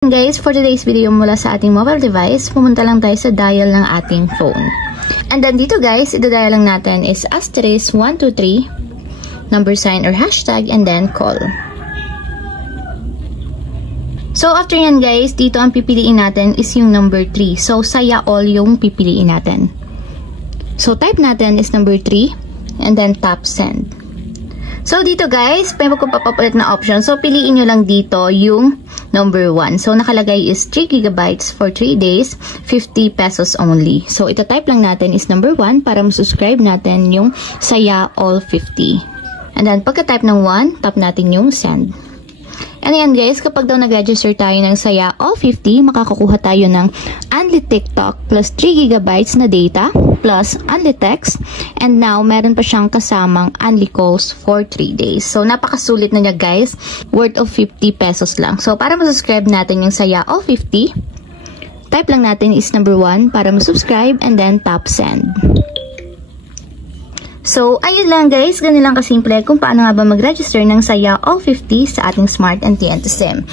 Guys, for today's video mula sa ating mobile device, pumunta lang tayo sa dial ng ating phone. And then dito guys, ito-dial lang natin is *123, number sign or hashtag, and then call. So after yan guys, dito ang pipiliin natin is yung number 3. So saya all yung pipiliin natin. So type natin is number 3 and then tap send. So dito guys, may magpapapalit na option. So piliin nyo lang dito yung number 1. So nakalagay is 3 gigabytes for 3 days, 50 pesos only. So ito-type lang natin is number 1 para masubscribe natin yung saya all 50. And then pagka-type ng 1, tap natin yung send. And ayan guys, kapag daw nag-register tayo ng saya all 50, makakakuha tayo ng Unli TikTok plus 3 gigabytes na data plus Unli text. And now, meron pa siyang kasamang Unli calls for 3 days. So, napakasulit na niya guys. Worth of 50 pesos lang. So, para masubscribe natin yung saya all 50, type lang natin is number 1 para masubscribe and then tap send. So, ayun lang guys, ganun lang kasimple kung paano nga ba mag-register ng saya all 50 sa ating Smart and TNT SIM.